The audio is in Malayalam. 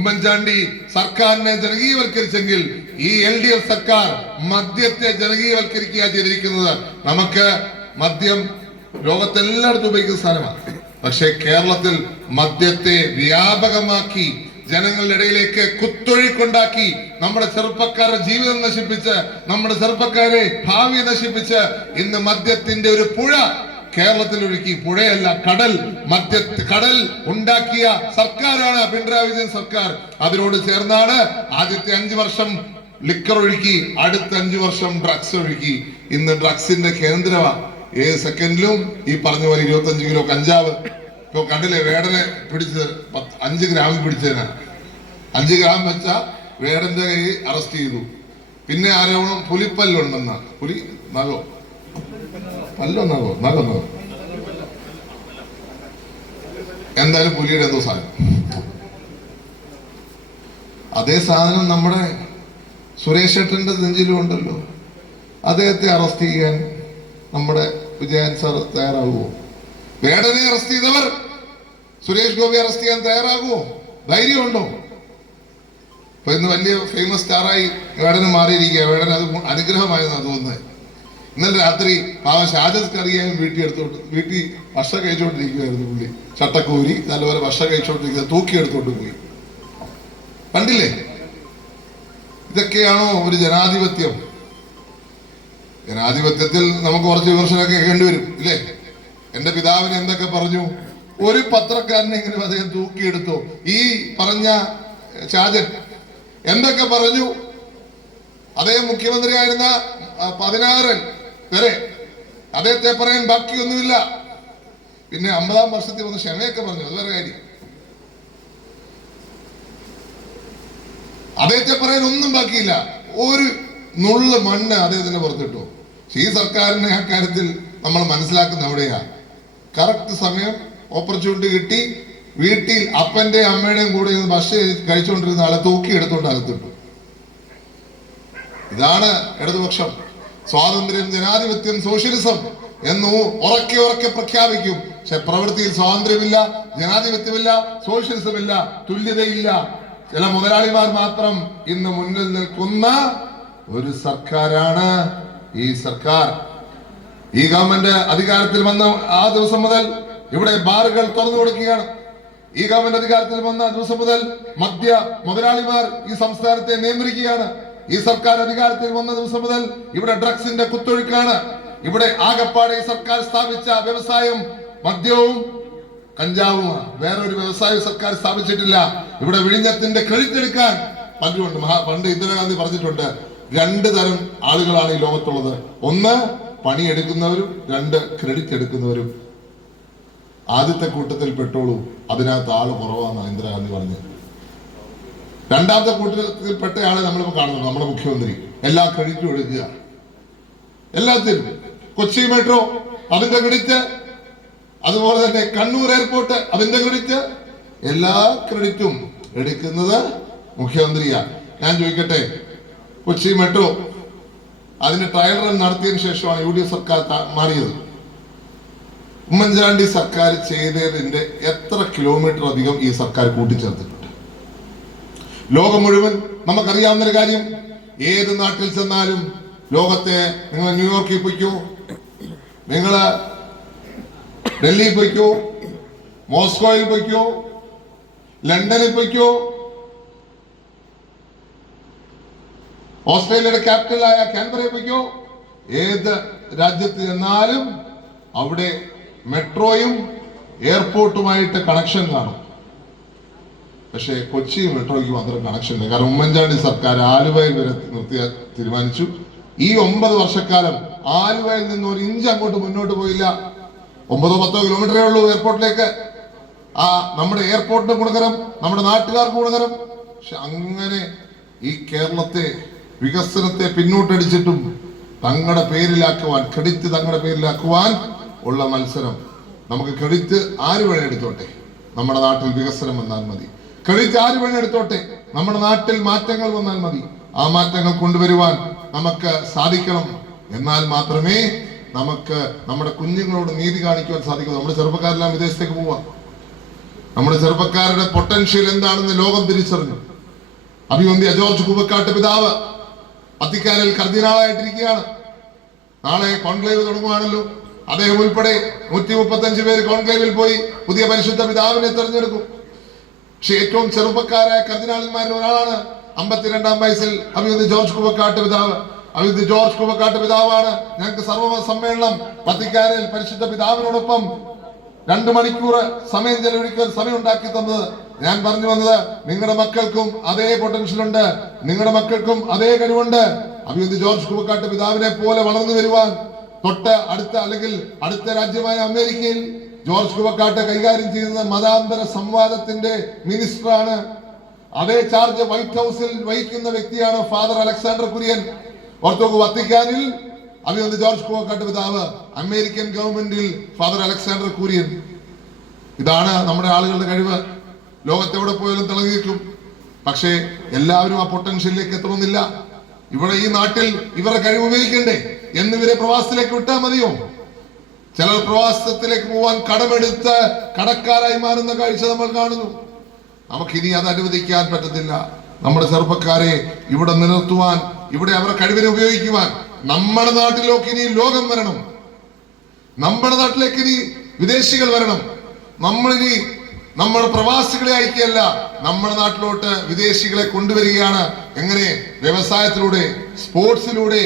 ഉമ്മൻചാണ്ടി സർക്കാരിനെ ജനകീയവൽക്കരിച്ചെങ്കിൽ ഈ LDF സർക്കാർ മദ്യത്തെ ജനകീയവൽക്കരിക്കുക ചെയ്തിരിക്കുന്നത്. നമുക്ക് മദ്യം ലോകത്തെല്ലായിടത്തും ഉപയോഗിക്കുന്ന സാധനമാണ്. പക്ഷെ കേരളത്തിൽ മദ്യത്തെ വ്യാപകമാക്കി ജനങ്ങളുടെ ഇടയിലേക്ക് കുത്തൊഴുക്കുണ്ടാക്കി നമ്മുടെ ചെറുപ്പക്കാരുടെ ജീവിതം നശിപ്പിച്ച്, നമ്മുടെ ചെറുപ്പക്കാരെ ഭാവി നശിപ്പിച്ച് ഇന്ന് മദ്യത്തിന്റെ ഒരു പുഴ കേരളത്തിൽ ഒഴുക്കി. പുഴയല്ല, കടൽ ഉണ്ടാക്കിയ സർക്കാരാണ് പിണറായി വിജയൻ സർക്കാർ. അതിനോട് ചേർന്നാണ് ആദ്യത്തെ 5 വർഷം ലിക്കർ ഒഴുക്കി, അടുത്ത 5 വർഷം ഡ്രഗ്സ് ഒഴുക്കി. ഇന്ന് ഡ്രഗ്സിന്റെ കേന്ദ്രമാണ്. ഏത് സെക്കൻഡിലും ഈ പറഞ്ഞ പോലെ 25 കിലോ കഞ്ചാവ്. ഇപ്പൊ കണ്ടില്ലേ, വേടനെ പിടിച്ച് 5 ഗ്രാം പിടിച്ചതിനാണ്. 5 ഗ്രാം വെച്ച വേടന്റെ കൈ അറസ്റ്റ് ചെയ്തു. പിന്നെ ആരോപണം പുലിപ്പല്ലുണ്ടെന്ന. പുലി നഗോ നഗോ എന്തായാലും പുലിയുടെ എന്തോ സാധനം. അതേ സാധനം നമ്മുടെ സുരേഷ് ഏട്ടന്റെ നെഞ്ചിലും ഉണ്ടല്ലോ. അദ്ദേഹത്തെ അറസ്റ്റ് ചെയ്യാൻ നമ്മുടെ വിജയൻ സാർ തയ്യാറാകുമോ? വേടനെ അറസ്റ്റ് ചെയ്തവർ സുരേഷ് ഗോപി അറസ്റ്റ് ചെയ്യാൻ തയ്യാറാകുമോ? ധൈര്യമുണ്ടോ? ഇപ്പൊ ഇന്ന് വലിയ ഫേമസ് സ്റ്റാറായി വേടന് മാറിയിരിക്കുക. വേടൻ അത് അനുഗ്രഹമായെന്നാണ് തോന്നുന്നത്. ഇന്നലെ രാത്രി ഷാജദ് കറിയായും വീട്ടിൽ ഭക്ഷ കഴിച്ചോണ്ടിരിക്കുകയായിരുന്നു. പുള്ളി ചട്ടക്കൂരി നല്ലപോലെ ഭക്ഷ കഴിച്ചോണ്ടിരിക്കുന്നത് തൂക്കിയെടുത്തോണ്ട് പോയി. കണ്ടില്ലേ? ഇതൊക്കെയാണോ ഒരു ജനാധിപത്യം? ജനാധിപത്യത്തിൽ നമുക്ക് കുറച്ച് വിമർശനമൊക്കെ കേൾക്കേണ്ടി വരും, ഇല്ലേ? എന്റെ പിതാവിന് എന്തൊക്കെ പറഞ്ഞു, ഒരു പത്രക്കാരനെങ്കിലും അദ്ദേഹം തൂക്കിയെടുത്തു. ഈ പറഞ്ഞ ഷാജൻ എന്തൊക്കെ പറഞ്ഞു? അദ്ദേഹം മുഖ്യമന്ത്രിയായിരുന്ന 16 വരെ അദ്ദേഹത്തെ പറയാൻ ബാക്കിയൊന്നുമില്ല. പിന്നെ 50-ാം വർഷത്തിൽ വന്ന് ക്ഷമയൊക്കെ പറഞ്ഞു, അത് വേറെ കാര്യം. അദ്ദേഹത്തെ പറയാൻ ഒന്നും ബാക്കിയില്ല. ഒരു നുള്ള് മണ്ണ് അദ്ദേഹത്തിന് പുറത്തിട്ടു. ഈ സർക്കാരിനെ ആ കാര്യത്തിൽ നമ്മൾ മനസ്സിലാക്കുന്ന എവിടെയാ? കറക്റ്റ് സമയം ഓപ്പർച്യൂണിറ്റി കിട്ടി, വീട്ടിൽ അപ്പന്റെയും അമ്മയുടെയും കൂടെ ഭക്ഷണം കഴിച്ചുകൊണ്ടിരുന്ന ആളെ തൂക്കിയെടുത്തോണ്ട് അകത്തിട്ടു. ഇതാണ് ഇടതുപക്ഷം. സ്വാതന്ത്ര്യം, ജനാധിപത്യം, സോഷ്യലിസം എന്ന് ഉറക്കെ പ്രഖ്യാപിക്കും. പക്ഷെ പ്രവൃത്തിയിൽ സ്വാതന്ത്ര്യമില്ല, ജനാധിപത്യമില്ല, സോഷ്യലിസമില്ല, തുല്യതയില്ല. ചില മുതലാളിമാർ മാത്രം ഇന്ന് മുന്നിൽ നിൽക്കുന്ന ഒരു സർക്കാരാണ് ഈ സർക്കാർ. ഈ ഗവൺമെന്റ് അധികാരത്തിൽ വന്ന ആ ദിവസം മുതൽ ഇവിടെ ബാറുകൾ തുറന്നു കൊടുക്കുകയാണ്. ഈ ഗവൺമെന്റ് അധികാരത്തിൽ വന്ന ദിവസം മുതൽ മദ്യ മുതലാളിമാർ ഈ സംസ്ഥാനത്തെ നിയന്ത്രിക്കുകയാണ്. ഈ സർക്കാർ അധികാരത്തിൽ വന്ന ദിവസം മുതൽ ഇവിടെ ഡ്രഗ്സിന്റെ കുത്തൊഴുക്കാണ്. ഇവിടെ ആകപ്പാടെ ഈ സർക്കാർ സ്ഥാപിച്ച വ്യവസായം മദ്യവും കഞ്ചാവുമാണ്. വേറൊരു വ്യവസായ സർക്കാർ സ്ഥാപിച്ചിട്ടില്ല. ഇവിടെ വിഴിഞ്ഞത്തിന്റെ ക്രെഡിറ്റ് എടുക്കാൻ പണ്ട് ഇന്ദിരാഗാന്ധി പറഞ്ഞിട്ടുണ്ട്, 2 തരം ആളുകളാണ് ഈ ലോകത്തുള്ളത്. 1 പണിയെടുക്കുന്നവരും, 2 ക്രെഡിറ്റ് എടുക്കുന്നവരും. ആദ്യത്തെ കൂട്ടത്തിൽ പെട്ടോളൂ, അതിനകത്ത് ആള് കുറവാന്നാണ് ഇന്ദിരാഗാന്ധി പറഞ്ഞത്. 2ാമത്തെ കൂട്ടത്തിൽ പെട്ടയാളെ നമ്മളിപ്പോ കാണുന്നു, നമ്മുടെ മുഖ്യമന്ത്രി. എല്ലാ ക്രെഡിറ്റും എടുക്കുക, എല്ലാത്തിനും. കൊച്ചി മെട്രോ അതിന്റെ ക്രെഡിറ്റ്, അതുപോലെ തന്നെ കണ്ണൂർ എയർപോർട്ട് അതിന്റെ ക്രെഡിറ്റ്, എല്ലാ ക്രെഡിറ്റും എടുക്കുന്നത് മുഖ്യമന്ത്രിയാണ്. ഞാൻ ചോദിക്കട്ടെ, കൊച്ചി മെട്രോ അതിന്റെ ട്രയൽ റൺ നടത്തിയതിനു ശേഷമാണ് UDF സർക്കാർ മാറിയത്. ഉമ്മൻചാണ്ടി സർക്കാർ ചെയ്തതിന്റെ എത്ര കിലോമീറ്റർ അധികം ഈ സർക്കാർ കൂട്ടിച്ചേർത്തിട്ടുണ്ട്? ലോകം മുഴുവൻ നമുക്കറിയാവുന്നൊരു കാര്യം, ഏത് നാട്ടിൽ ചെന്നാലും ലോകത്തെ, നിങ്ങൾ ന്യൂയോർക്കിൽ പോയിക്കോ, നിങ്ങൾ ഡൽഹിയിൽ പോയിക്കോ, മോസ്കോയിൽ പോയിക്കോ, ലണ്ടനിൽ പോയിക്കോ, ഓസ്ട്രേലിയയുടെ ക്യാപിറ്റലായ കാൻബറയിൽ പോയിക്കോ, ഏത് രാജ്യത്ത് ചെന്നാലും അവിടെ മെട്രോയും എയർപോർട്ടുമായിട്ട് കണക്ഷൻ കാണും. പക്ഷേ കൊച്ചി മെട്രോയ്ക്ക് മാത്രം കണക്ഷൻ ഇല്ല. കാരണം ഉമ്മൻചാണ്ടി സർക്കാർ ആലുവയിൽ വരെ തീരുമാനിച്ചു. ഈ 9 വർഷക്കാലം ആലുവയിൽ നിന്ന് 1 ഇഞ്ച് അങ്ങോട്ട് മുന്നോട്ട് പോയില്ല. 9-10 കിലോമീറ്ററേ ഉള്ളൂ എയർപോർട്ടിലേക്ക്. നമ്മുടെ എയർപോർട്ടിന് ഗുണകരം, നമ്മുടെ നാട്ടുകാർക്ക് ഗുണകരം. പക്ഷെ അങ്ങനെ ഈ കേരളത്തെ വികസനത്തെ പിന്നോട്ടടിച്ചിട്ടും തങ്ങളുടെ പേരിലാക്കുവാൻ, ക്രെഡിറ്റ് തങ്ങളുടെ പേരിലാക്കുവാൻ ഉള്ള മത്സരം. നമുക്ക് ക്രെഡിറ്റ് ആര് വേണേ എടുത്തോട്ടെ, നമ്മുടെ നാട്ടിൽ വികസനം വന്നാൽ മതി. ക്രെഡിറ്റ് ആര് വേണേ എടുത്തോട്ടെ, നമ്മുടെ നാട്ടിൽ മാറ്റങ്ങൾ വന്നാൽ മതി. ആ മാറ്റങ്ങൾ കൊണ്ടുവരുവാൻ നമുക്ക് സാധിക്കണം. എന്നാൽ മാത്രമേ നമുക്ക് നമ്മുടെ കുഞ്ഞുങ്ങളോട് നീതി കാണിക്കുവാൻ സാധിക്കൂ. നമ്മുടെ ചെറുപ്പക്കാരെല്ലാം വിദേശത്തേക്ക് പോവാ. നമ്മുടെ ചെറുപ്പക്കാരുടെ പൊട്ടൻഷ്യൽ എന്താണെന്ന് ലോകം തിരിച്ചറിഞ്ഞു. അഭിവന്ദ്യ ജോർജ് കൂവക്കാട്ട് പിതാവ് വത്തിക്കാനിൽ കർദിനാളായിട്ടിരിക്കുകയാണ്. നാളെ കോൺക്ലേവ് തുടങ്ങുവാണല്ലോ. അദ്ദേഹം ഉൾപ്പെടെ 135 പേര് കോൺക്ലേവിൽ പോയി പുതിയ പരിശുദ്ധ പിതാവിനെ തെരഞ്ഞെടുക്കും. പക്ഷെ ഏറ്റവും ചെറുപ്പക്കാരായ കർദിനാളന്മാരിൽ ഒരാളാണ് 52-ാം വയസ്സിൽ അഭിവന്ദ്യ ജോർജ് കൂവക്കാട്ട് പിതാവ്. അഭിവന്ദ്യ ജോർജ് കൂവക്കാട്ട് പിതാവാണ് ഞങ്ങൾക്ക് സർവ്വമത സമ്മേളനം വത്തിക്കാനിൽ പരിശുദ്ധ പിതാവിനോടൊപ്പം 2 മണിക്കൂർ സമയം ചെലവഴിക്കാൻ സമയം ഉണ്ടാക്കി തന്നത്. ഞാൻ പറഞ്ഞു വന്നത്, നിങ്ങളുടെ മക്കൾക്കും അതേ പൊട്ടൻഷ്യൽ ഉണ്ട്, നിങ്ങളുടെ മക്കൾക്കും അതേ കഴിവുണ്ട്. അഭിവന്ദ്യ ജോർജ് കൂവക്കാട്ട് പിതാവിനെ പോലെ വളർന്നു വരുവാൻ അടുത്ത രാജ്യമായ അമേരിക്കയിൽ ജോർജ് കൂവക്കാട്ട് കൈകാര്യം ചെയ്യുന്ന മതാന്തര സംവാദത്തിന്റെ മിനിസ്റ്ററാണ്. അതേ ചാർജ് വൈറ്റ് ഹൗസിൽ വഹിക്കുന്ന വ്യക്തിയാണ് father Alexander Kurian. ഓർത്തോക്ക്, വത്തിക്കാനിൽ അഭിവന്ദ്യ George Koovakad പിതാവ്, അമേരിക്കൻ ഗവൺമെന്റിൽ ഫാദർ അലക്സാണ്ടർ കുര്യൻ. ഇതാണ് നമ്മുടെ ആളുകളുടെ കഴിവ്. ലോകത്തെവിടെ പോയാലും തിളങ്ങി നിൽക്കും. പക്ഷേ എല്ലാവരും ആ പൊട്ടൻഷ്യലിലേക്ക് എത്തണമെന്നില്ല. ഇവിടെ ഈ നാട്ടിൽ ഇവരുടെ കഴിവ് ഉപയോഗിക്കണ്ടേ? എന്നിവരെ പ്രവാസത്തിലേക്ക് വിട്ടാൽ മതിയോ? ചിലർ പ്രവാസത്തിലേക്ക് പോവാൻ കടമെടുത്ത് കടക്കാരായി മാറുന്ന കാഴ്ച നമ്മൾ കാണുന്നു. നമുക്കിനി അത് അനുവദിക്കാൻ പറ്റത്തില്ല. നമ്മുടെ ചെറുപ്പക്കാരെ ഇവിടെ നിലനിർത്തുവാൻ, ഇവിടെ അവരുടെ കഴിവിനെ ഉപയോഗിക്കുവാൻ നമ്മുടെ നാട്ടിലേക്ക് ഇനി ലോകം വരണം. നമ്മുടെ നാട്ടിലേക്ക് ഇനി വിദേശികൾ വരണം. നമ്മളിനി നമ്മുടെ പ്രവാസികളെ അയക്കുകയല്ല, നമ്മുടെ നാട്ടിലോട്ട് വിദേശികളെ കൊണ്ടുവരികയാണ്. എങ്ങനെ? വ്യവസായത്തിലൂടെ, സ്പോർട്സിലൂടെ.